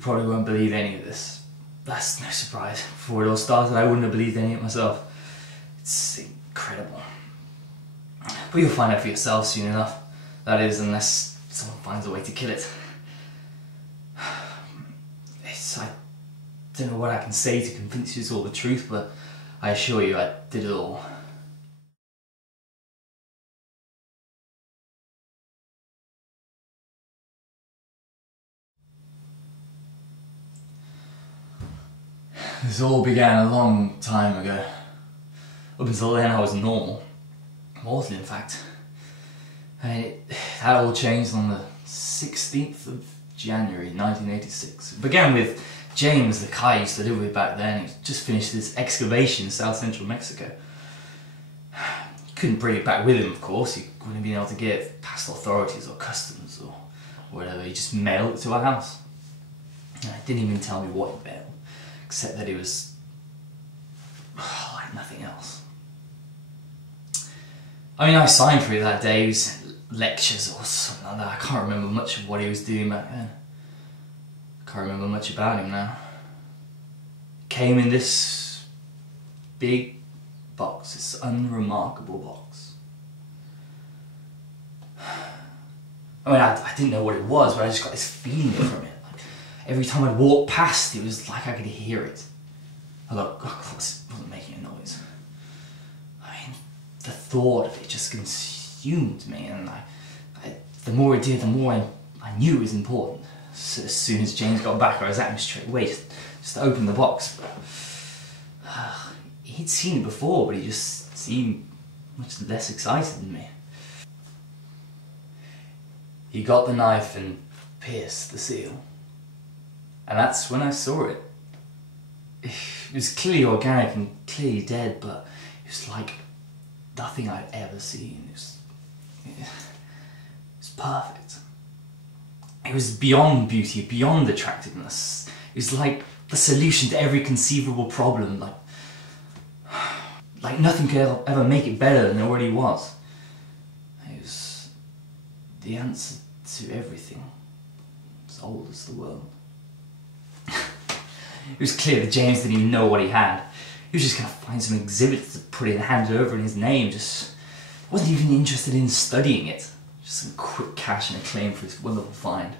You probably won't believe any of this. That's no surprise. Before it all started, I wouldn't have believed any of it myself. It's incredible. But you'll find out for yourself soon enough. That is, unless someone finds a way to kill it. I don't know what I can say to convince you it's all the truth, but I assure you I did it all. This all began a long time ago. Up until then I was normal. Mortal, in fact. And that all changed on the 16th of January 1986. It began with James, the guy I used to live with back then. He just finished this excavation in south central Mexico. He couldn't bring it back with him, of course. He wouldn't have been able to get it past authorities or customs or whatever. He just mailed it to our house. And he didn't even tell me what he mailed, except that it was like nothing else. I mean, I signed for it that day. He was lectures or something like that. I can't remember much of what he was doing back then. I can't remember much about him now. He came in this big box, this unremarkable box. I mean, I didn't know what it was, but I just got this feeling from it. Like, every time I'd walk past, it was like I could hear it. I thought, God, it wasn't making a noise. I mean, the thought of it just consumed me, and the more it did, the more I knew it was important. So as soon as James got back, I was at him straight away, just to open the box. He'd seen it before, but he just seemed much less excited than me. He got the knife and pierced the seal. And that's when I saw it. It was clearly organic and clearly dead, but it was like nothing I'd ever seen. It was perfect. It was beyond beauty, beyond attractiveness. It was like the solution to every conceivable problem. Like nothing could ever make it better than it already was. It was the answer to everything. As old as the world. It was clear that James didn't even know what he had. He was just going to find some exhibit to put it and hand it over in his name. Just wasn't even interested in studying it. Just some quick cash and acclaim for his wonderful find.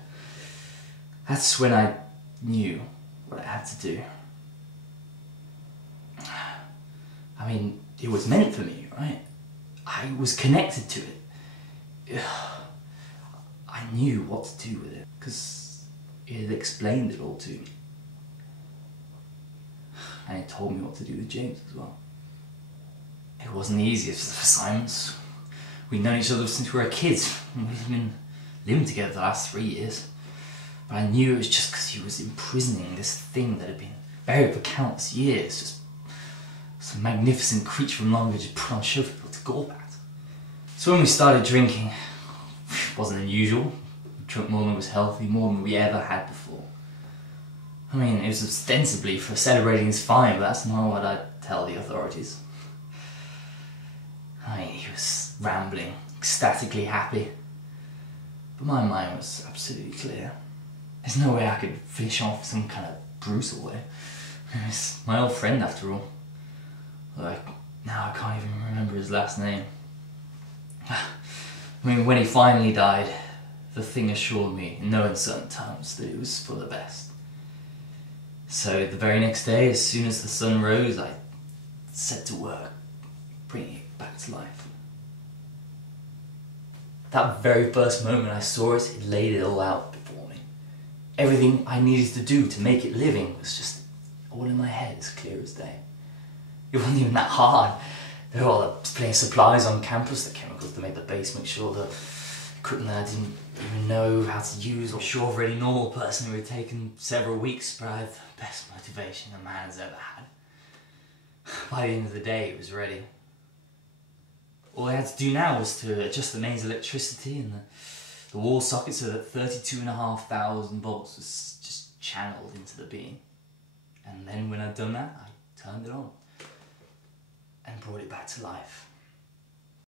That's when I knew what I had to do. I mean, it was meant for me, right? I was connected to it. I knew what to do with it, because it had explained it all to me. And it told me what to do with James as well. It wasn't the easiest of assignments. We'd known each other since we were kids. We've been living together the last 3 years. But I knew it was just because he was imprisoning this thing that had been buried for countless years. Just some magnificent creature from long ago just put on show for people to gawp at. So when we started drinking, it wasn't unusual. We drank more than was healthy, more than we ever had before. I mean, it was ostensibly for celebrating his find, but that's not what I'd tell the authorities. I mean, he was rambling, ecstatically happy. But my mind was absolutely clear. There's no way I could finish off some kind of brutal way. It's my old friend after all. Like, now I can't even remember his last name. I mean, when he finally died, the thing assured me in no uncertain terms that it was for the best. So the very next day, as soon as the sun rose, I set to work, bringing it back to life. That very first moment I saw it, it laid it all out before me. Everything I needed to do to make it living was just all in my head, as clear as day. It wasn't even that hard. There were all the plenty of supplies on campus, the chemicals to make the base mixture, the equipment that I didn't even know how to use. I'm sure for any normal person it would have taken several weeks, but I had the best motivation a man has ever had. By the end of the day, it was ready. All I had to do now was to adjust the mains electricity and the wall socket so that 32,500 volts was just channeled into the beam. And then when I'd done that, I turned it on and brought it back to life.